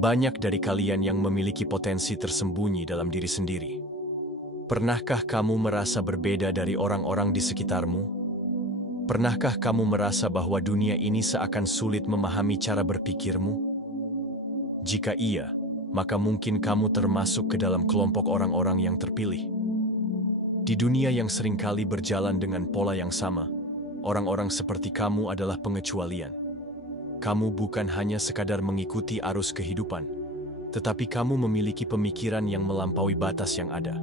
banyak dari kalian yang memiliki potensi tersembunyi dalam diri sendiri. Pernahkah kamu merasa berbeda dari orang-orang di sekitarmu? Pernahkah kamu merasa bahwa dunia ini seakan sulit memahami cara berpikirmu? Jika iya, maka mungkin kamu termasuk ke dalam kelompok orang-orang yang terpilih. Di dunia yang seringkali berjalan dengan pola yang sama, orang-orang seperti kamu adalah pengecualian. Kamu bukan hanya sekadar mengikuti arus kehidupan, tetapi kamu memiliki pemikiran yang melampaui batas yang ada.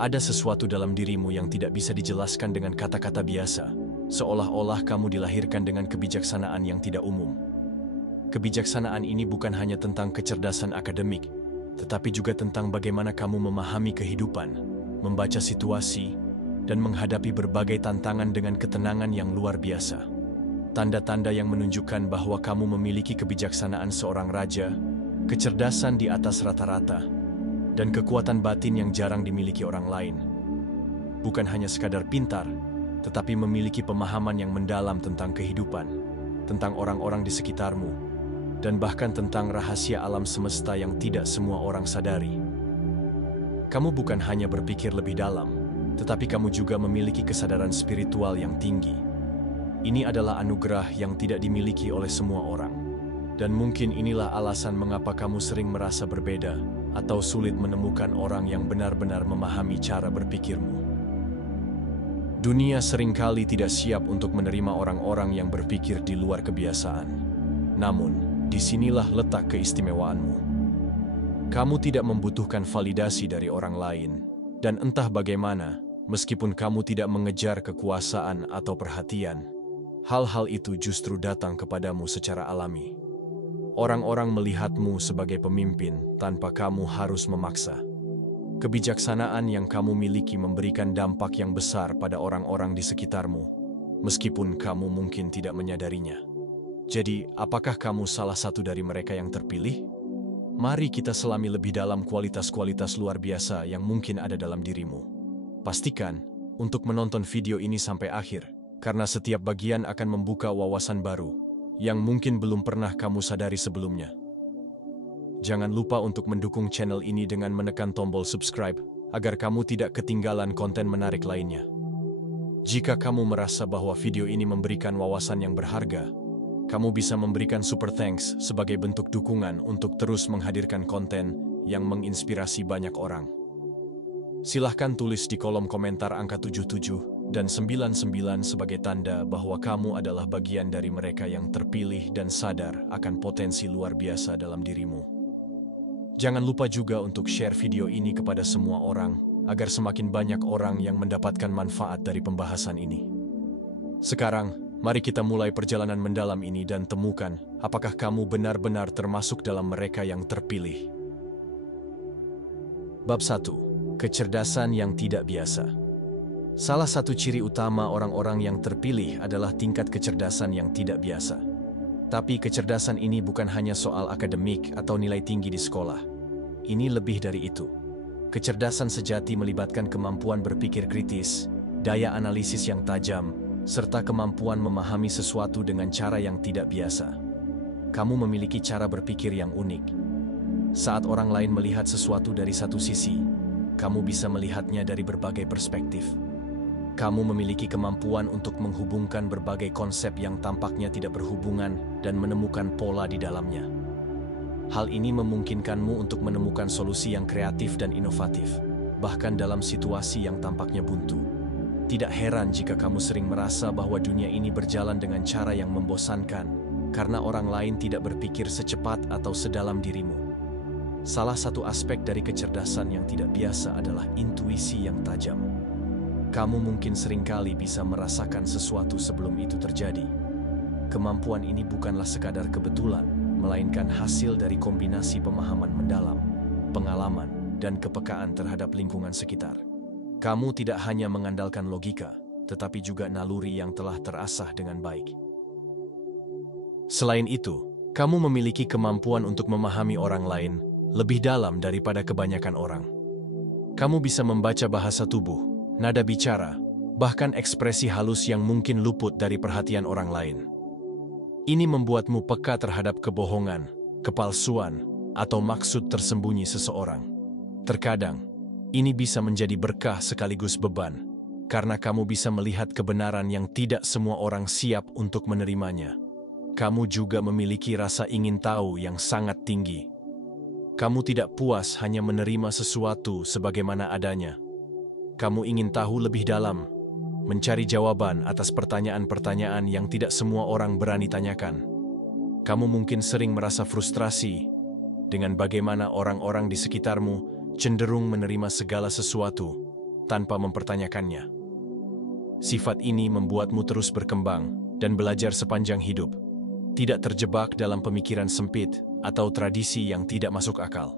Ada sesuatu dalam dirimu yang tidak bisa dijelaskan dengan kata-kata biasa, seolah-olah kamu dilahirkan dengan kebijaksanaan yang tidak umum. Kebijaksanaan ini bukan hanya tentang kecerdasan akademik, tetapi juga tentang bagaimana kamu memahami kehidupan, membaca situasi, dan menghadapi berbagai tantangan dengan ketenangan yang luar biasa. Tanda-tanda yang menunjukkan bahwa kamu memiliki kebijaksanaan seorang raja, kecerdasan di atas rata-rata, dan kekuatan batin yang jarang dimiliki orang lain. Bukan hanya sekadar pintar, tetapi memiliki pemahaman yang mendalam tentang kehidupan, tentang orang-orang di sekitarmu, dan bahkan tentang rahasia alam semesta yang tidak semua orang sadari. Kamu bukan hanya berpikir lebih dalam, tetapi kamu juga memiliki kesadaran spiritual yang tinggi. Ini adalah anugerah yang tidak dimiliki oleh semua orang. Dan mungkin inilah alasan mengapa kamu sering merasa berbeda atau sulit menemukan orang yang benar-benar memahami cara berpikirmu. Dunia seringkali tidak siap untuk menerima orang-orang yang berpikir di luar kebiasaan. Namun, disinilah letak keistimewaanmu. Kamu tidak membutuhkan validasi dari orang lain. Dan entah bagaimana, meskipun kamu tidak mengejar kekuasaan atau perhatian, hal-hal itu justru datang kepadamu secara alami. Orang-orang melihatmu sebagai pemimpin tanpa kamu harus memaksa. Kebijaksanaan yang kamu miliki memberikan dampak yang besar pada orang-orang di sekitarmu, meskipun kamu mungkin tidak menyadarinya. Jadi, apakah kamu salah satu dari mereka yang terpilih? Mari kita selami lebih dalam kualitas-kualitas luar biasa yang mungkin ada dalam dirimu. Pastikan untuk menonton video ini sampai akhir, karena setiap bagian akan membuka wawasan baru yang mungkin belum pernah kamu sadari sebelumnya. Jangan lupa untuk mendukung channel ini dengan menekan tombol subscribe agar kamu tidak ketinggalan konten menarik lainnya. Jika kamu merasa bahwa video ini memberikan wawasan yang berharga, kamu bisa memberikan super thanks sebagai bentuk dukungan untuk terus menghadirkan konten yang menginspirasi banyak orang. Silahkan tulis di kolom komentar angka 77 dan 99 sebagai tanda bahwa kamu adalah bagian dari mereka yang terpilih dan sadar akan potensi luar biasa dalam dirimu. Jangan lupa juga untuk share video ini kepada semua orang, agar semakin banyak orang yang mendapatkan manfaat dari pembahasan ini. Sekarang, mari kita mulai perjalanan mendalam ini dan temukan apakah kamu benar-benar termasuk dalam mereka yang terpilih. Bab 1. Kecerdasan yang tidak biasa. Salah satu ciri utama orang-orang yang terpilih adalah tingkat kecerdasan yang tidak biasa. Tapi kecerdasan ini bukan hanya soal akademik atau nilai tinggi di sekolah. Ini lebih dari itu. Kecerdasan sejati melibatkan kemampuan berpikir kritis, daya analisis yang tajam, serta kemampuan memahami sesuatu dengan cara yang tidak biasa. Kamu memiliki cara berpikir yang unik. Saat orang lain melihat sesuatu dari satu sisi, kamu bisa melihatnya dari berbagai perspektif. Kamu memiliki kemampuan untuk menghubungkan berbagai konsep yang tampaknya tidak berhubungan dan menemukan pola di dalamnya. Hal ini memungkinkanmu untuk menemukan solusi yang kreatif dan inovatif, bahkan dalam situasi yang tampaknya buntu. Tidak heran jika kamu sering merasa bahwa dunia ini berjalan dengan cara yang membosankan, karena orang lain tidak berpikir secepat atau sedalam dirimu. Salah satu aspek dari kecerdasan yang tidak biasa adalah intuisi yang tajam. Kamu mungkin seringkali bisa merasakan sesuatu sebelum itu terjadi. Kemampuan ini bukanlah sekadar kebetulan, melainkan hasil dari kombinasi pemahaman mendalam, pengalaman, dan kepekaan terhadap lingkungan sekitar. Kamu tidak hanya mengandalkan logika, tetapi juga naluri yang telah terasah dengan baik. Selain itu, kamu memiliki kemampuan untuk memahami orang lain lebih dalam daripada kebanyakan orang. Kamu bisa membaca bahasa tubuh, nada bicara, bahkan ekspresi halus yang mungkin luput dari perhatian orang lain. Ini membuatmu peka terhadap kebohongan, kepalsuan, atau maksud tersembunyi seseorang. Terkadang, ini bisa menjadi berkah sekaligus beban, karena kamu bisa melihat kebenaran yang tidak semua orang siap untuk menerimanya. Kamu juga memiliki rasa ingin tahu yang sangat tinggi. Kamu tidak puas hanya menerima sesuatu sebagaimana adanya. Kamu ingin tahu lebih dalam, mencari jawaban atas pertanyaan-pertanyaan yang tidak semua orang berani tanyakan. Kamu mungkin sering merasa frustrasi dengan bagaimana orang-orang di sekitarmu cenderung menerima segala sesuatu tanpa mempertanyakannya. Sifat ini membuatmu terus berkembang dan belajar sepanjang hidup, tidak terjebak dalam pemikiran sempit atau tradisi yang tidak masuk akal.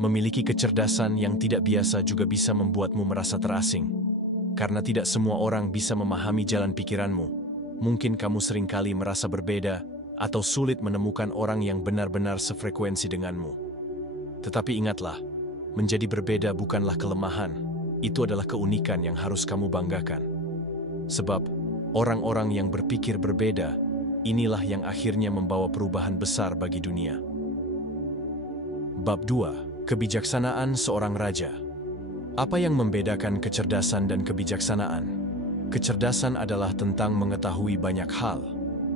Memiliki kecerdasan yang tidak biasa juga bisa membuatmu merasa terasing, karena tidak semua orang bisa memahami jalan pikiranmu. Mungkin kamu seringkali merasa berbeda atau sulit menemukan orang yang benar-benar sefrekuensi denganmu. Tetapi ingatlah, menjadi berbeda bukanlah kelemahan, itu adalah keunikan yang harus kamu banggakan. Sebab, orang-orang yang berpikir berbeda, inilah yang akhirnya membawa perubahan besar bagi dunia. Bab 2. Kebijaksanaan seorang raja. Apa yang membedakan kecerdasan dan kebijaksanaan? Kecerdasan adalah tentang mengetahui banyak hal,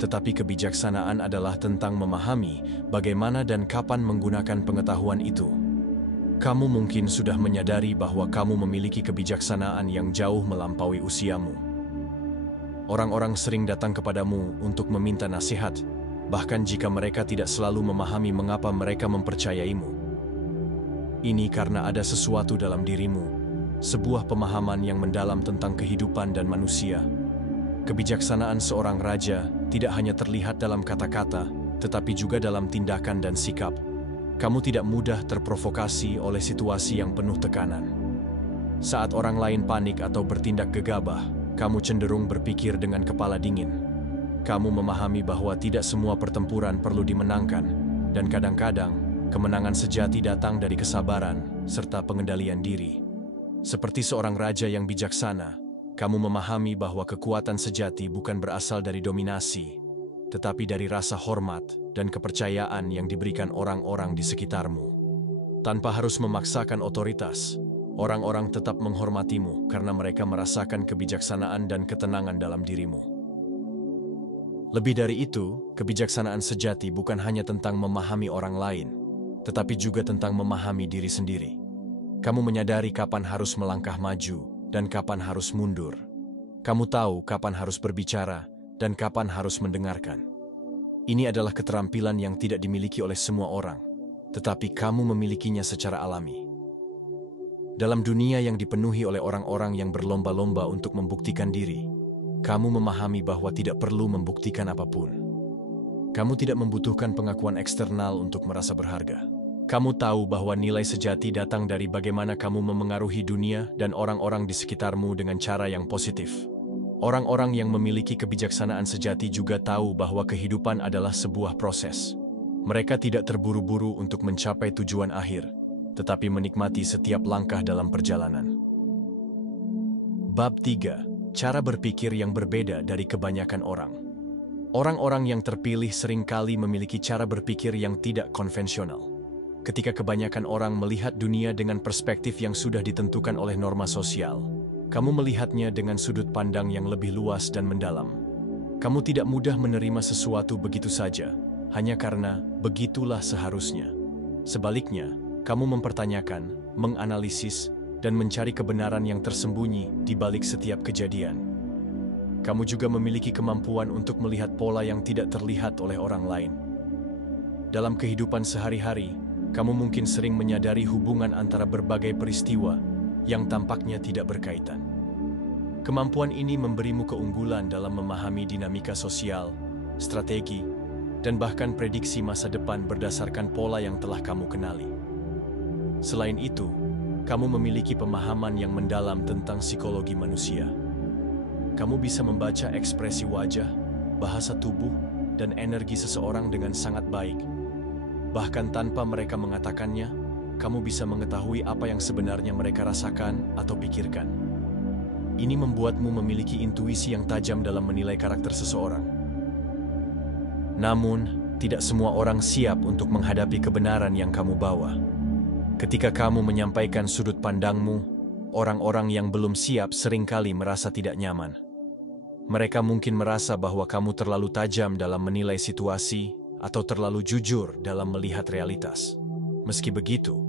tetapi kebijaksanaan adalah tentang memahami bagaimana dan kapan menggunakan pengetahuan itu. Kamu mungkin sudah menyadari bahwa kamu memiliki kebijaksanaan yang jauh melampaui usiamu. Orang-orang sering datang kepadamu untuk meminta nasihat, bahkan jika mereka tidak selalu memahami mengapa mereka mempercayaimu. Ini karena ada sesuatu dalam dirimu, sebuah pemahaman yang mendalam tentang kehidupan dan manusia. Kebijaksanaan seorang raja tidak hanya terlihat dalam kata-kata, tetapi juga dalam tindakan dan sikap. Kamu tidak mudah terprovokasi oleh situasi yang penuh tekanan. Saat orang lain panik atau bertindak gegabah, kamu cenderung berpikir dengan kepala dingin. Kamu memahami bahwa tidak semua pertempuran perlu dimenangkan, dan kadang-kadang kemenangan sejati datang dari kesabaran serta pengendalian diri. Seperti seorang raja yang bijaksana, kamu memahami bahwa kekuatan sejati bukan berasal dari dominasi, tetapi dari rasa hormat dan kepercayaan yang diberikan orang-orang di sekitarmu. Tanpa harus memaksakan otoritas, orang-orang tetap menghormatimu karena mereka merasakan kebijaksanaan dan ketenangan dalam dirimu. Lebih dari itu, kebijaksanaan sejati bukan hanya tentang memahami orang lain, tetapi juga tentang memahami diri sendiri. Kamu menyadari kapan harus melangkah maju dan kapan harus mundur. Kamu tahu kapan harus berbicara dan kapan harus mendengarkan. Ini adalah keterampilan yang tidak dimiliki oleh semua orang, tetapi kamu memilikinya secara alami. Dalam dunia yang dipenuhi oleh orang-orang yang berlomba-lomba untuk membuktikan diri, kamu memahami bahwa tidak perlu membuktikan apapun. Kamu tidak membutuhkan pengakuan eksternal untuk merasa berharga. Kamu tahu bahwa nilai sejati datang dari bagaimana kamu memengaruhi dunia dan orang-orang di sekitarmu dengan cara yang positif. Orang-orang yang memiliki kebijaksanaan sejati juga tahu bahwa kehidupan adalah sebuah proses. Mereka tidak terburu-buru untuk mencapai tujuan akhir, tetapi menikmati setiap langkah dalam perjalanan. Bab 3. Cara berpikir yang berbeda dari kebanyakan orang. Orang-orang yang terpilih seringkali memiliki cara berpikir yang tidak konvensional. Ketika kebanyakan orang melihat dunia dengan perspektif yang sudah ditentukan oleh norma sosial, kamu melihatnya dengan sudut pandang yang lebih luas dan mendalam. Kamu tidak mudah menerima sesuatu begitu saja, hanya karena begitulah seharusnya. Sebaliknya, kamu mempertanyakan, menganalisis, dan mencari kebenaran yang tersembunyi di balik setiap kejadian. Kamu juga memiliki kemampuan untuk melihat pola yang tidak terlihat oleh orang lain. Dalam kehidupan sehari-hari, kamu mungkin sering menyadari hubungan antara berbagai peristiwa yang tampaknya tidak berkaitan. Kemampuan ini memberimu keunggulan dalam memahami dinamika sosial, strategi, dan bahkan prediksi masa depan berdasarkan pola yang telah kamu kenali. Selain itu, kamu memiliki pemahaman yang mendalam tentang psikologi manusia. Kamu bisa membaca ekspresi wajah, bahasa tubuh, dan energi seseorang dengan sangat baik. Bahkan tanpa mereka mengatakannya, kamu bisa mengetahui apa yang sebenarnya mereka rasakan atau pikirkan. Ini membuatmu memiliki intuisi yang tajam dalam menilai karakter seseorang. Namun, tidak semua orang siap untuk menghadapi kebenaran yang kamu bawa. Ketika kamu menyampaikan sudut pandangmu, orang-orang yang belum siap seringkali merasa tidak nyaman. Mereka mungkin merasa bahwa kamu terlalu tajam dalam menilai situasi atau terlalu jujur dalam melihat realitas. Meski begitu,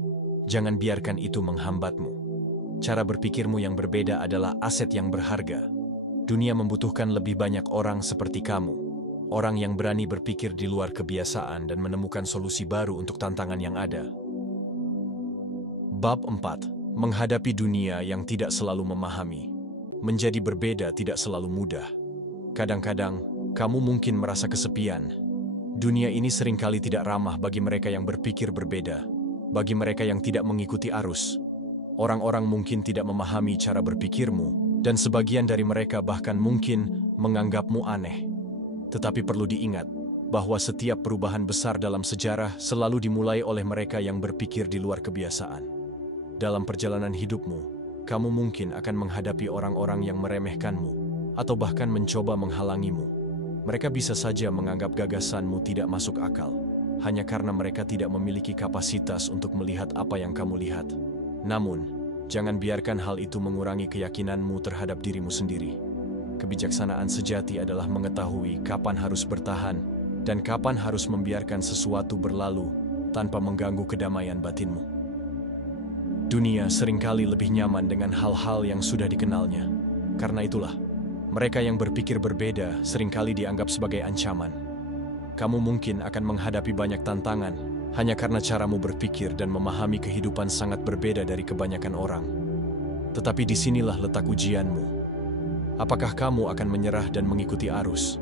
jangan biarkan itu menghambatmu. Cara berpikirmu yang berbeda adalah aset yang berharga. Dunia membutuhkan lebih banyak orang seperti kamu. Orang yang berani berpikir di luar kebiasaan dan menemukan solusi baru untuk tantangan yang ada. Bab 4. Menghadapi dunia yang tidak selalu memahami. Menjadi berbeda tidak selalu mudah. Kadang-kadang, kamu mungkin merasa kesepian. Dunia ini seringkali tidak ramah bagi mereka yang berpikir berbeda. Bagi mereka yang tidak mengikuti arus. Orang-orang mungkin tidak memahami cara berpikirmu, dan sebagian dari mereka bahkan mungkin menganggapmu aneh. Tetapi perlu diingat bahwa setiap perubahan besar dalam sejarah selalu dimulai oleh mereka yang berpikir di luar kebiasaan. Dalam perjalanan hidupmu, kamu mungkin akan menghadapi orang-orang yang meremehkanmu atau bahkan mencoba menghalangimu. Mereka bisa saja menganggap gagasanmu tidak masuk akal, hanya karena mereka tidak memiliki kapasitas untuk melihat apa yang kamu lihat. Namun, jangan biarkan hal itu mengurangi keyakinanmu terhadap dirimu sendiri. Kebijaksanaan sejati adalah mengetahui kapan harus bertahan dan kapan harus membiarkan sesuatu berlalu tanpa mengganggu kedamaian batinmu. Dunia seringkali lebih nyaman dengan hal-hal yang sudah dikenalnya. Karena itulah, mereka yang berpikir berbeda seringkali dianggap sebagai ancaman. Kamu mungkin akan menghadapi banyak tantangan hanya karena caramu berpikir dan memahami kehidupan sangat berbeda dari kebanyakan orang. Tetapi disinilah letak ujianmu. Apakah kamu akan menyerah dan mengikuti arus?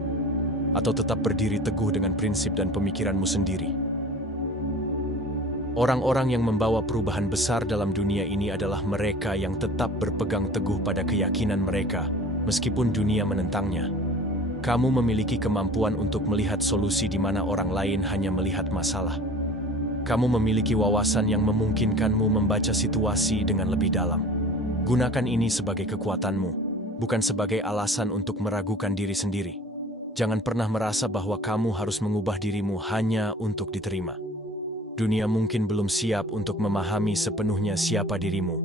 Atau tetap berdiri teguh dengan prinsip dan pemikiranmu sendiri? Orang-orang yang membawa perubahan besar dalam dunia ini adalah mereka yang tetap berpegang teguh pada keyakinan mereka, meskipun dunia menentangnya. Kamu memiliki kemampuan untuk melihat solusi di mana orang lain hanya melihat masalah. Kamu memiliki wawasan yang memungkinkanmu membaca situasi dengan lebih dalam. Gunakan ini sebagai kekuatanmu, bukan sebagai alasan untuk meragukan diri sendiri. Jangan pernah merasa bahwa kamu harus mengubah dirimu hanya untuk diterima. Dunia mungkin belum siap untuk memahami sepenuhnya siapa dirimu,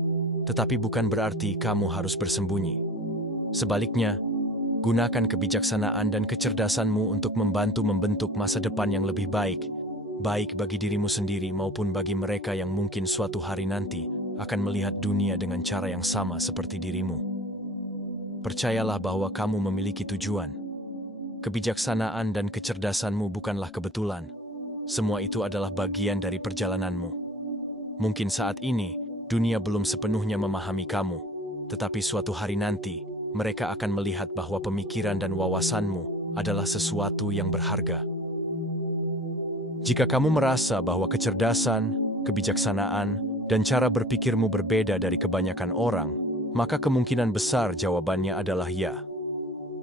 tetapi bukan berarti kamu harus bersembunyi. Sebaliknya, gunakan kebijaksanaan dan kecerdasanmu untuk membantu membentuk masa depan yang lebih baik, baik bagi dirimu sendiri maupun bagi mereka yang mungkin suatu hari nanti akan melihat dunia dengan cara yang sama seperti dirimu. Percayalah bahwa kamu memiliki tujuan. Kebijaksanaan dan kecerdasanmu bukanlah kebetulan. Semua itu adalah bagian dari perjalananmu. Mungkin saat ini, dunia belum sepenuhnya memahami kamu, tetapi suatu hari nanti, mereka akan melihat bahwa pemikiran dan wawasanmu adalah sesuatu yang berharga. Jika kamu merasa bahwa kecerdasan, kebijaksanaan, dan cara berpikirmu berbeda dari kebanyakan orang, maka kemungkinan besar jawabannya adalah ya.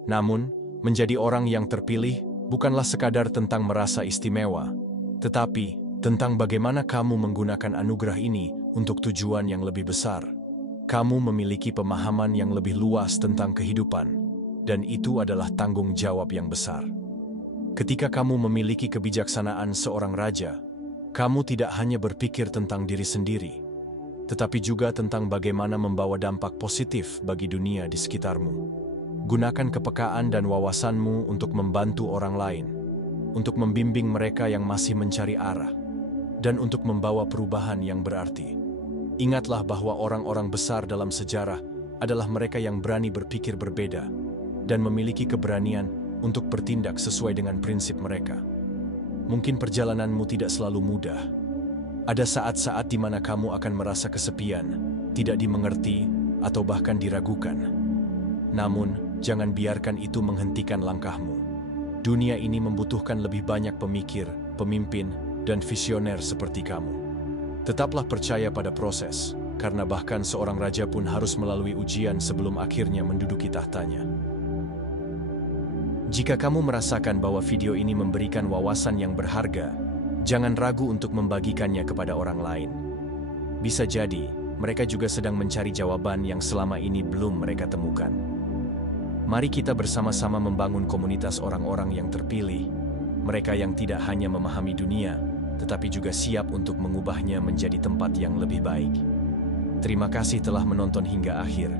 Namun, menjadi orang yang terpilih bukanlah sekadar tentang merasa istimewa, tetapi tentang bagaimana kamu menggunakan anugerah ini untuk tujuan yang lebih besar. Kamu memiliki pemahaman yang lebih luas tentang kehidupan, dan itu adalah tanggung jawab yang besar. Ketika kamu memiliki kebijaksanaan seorang raja, kamu tidak hanya berpikir tentang diri sendiri, tetapi juga tentang bagaimana membawa dampak positif bagi dunia di sekitarmu. Gunakan kepekaan dan wawasanmu untuk membantu orang lain, untuk membimbing mereka yang masih mencari arah, dan untuk membawa perubahan yang berarti. Ingatlah bahwa orang-orang besar dalam sejarah adalah mereka yang berani berpikir berbeda dan memiliki keberanian untuk bertindak sesuai dengan prinsip mereka. Mungkin perjalananmu tidak selalu mudah. Ada saat-saat di mana kamu akan merasa kesepian, tidak dimengerti, atau bahkan diragukan. Namun, jangan biarkan itu menghentikan langkahmu. Dunia ini membutuhkan lebih banyak pemikir, pemimpin, dan visioner seperti kamu. Tetaplah percaya pada proses, karena bahkan seorang raja pun harus melalui ujian sebelum akhirnya menduduki tahtanya. Jika kamu merasakan bahwa video ini memberikan wawasan yang berharga, jangan ragu untuk membagikannya kepada orang lain. Bisa jadi, mereka juga sedang mencari jawaban yang selama ini belum mereka temukan. Mari kita bersama-sama membangun komunitas orang-orang yang terpilih, Mereka yang tidak hanya memahami dunia, tetapi juga siap untuk mengubahnya menjadi tempat yang lebih baik. Terima kasih telah menonton hingga akhir.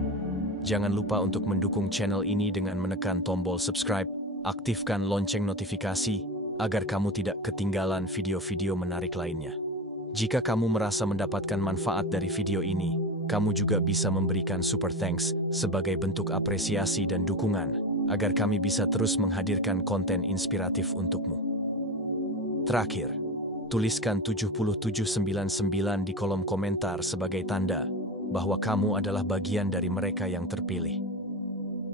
Jangan lupa untuk mendukung channel ini dengan menekan tombol subscribe, aktifkan lonceng notifikasi, agar kamu tidak ketinggalan video-video menarik lainnya. Jika kamu merasa mendapatkan manfaat dari video ini, kamu juga bisa memberikan super thanks sebagai bentuk apresiasi dan dukungan, agar kami bisa terus menghadirkan konten inspiratif untukmu. Terakhir, tuliskan 7799 di kolom komentar sebagai tanda bahwa kamu adalah bagian dari mereka yang terpilih.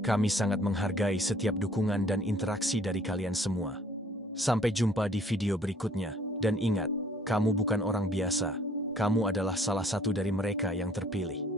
Kami sangat menghargai setiap dukungan dan interaksi dari kalian semua. Sampai jumpa di video berikutnya, dan ingat, kamu bukan orang biasa, kamu adalah salah satu dari mereka yang terpilih.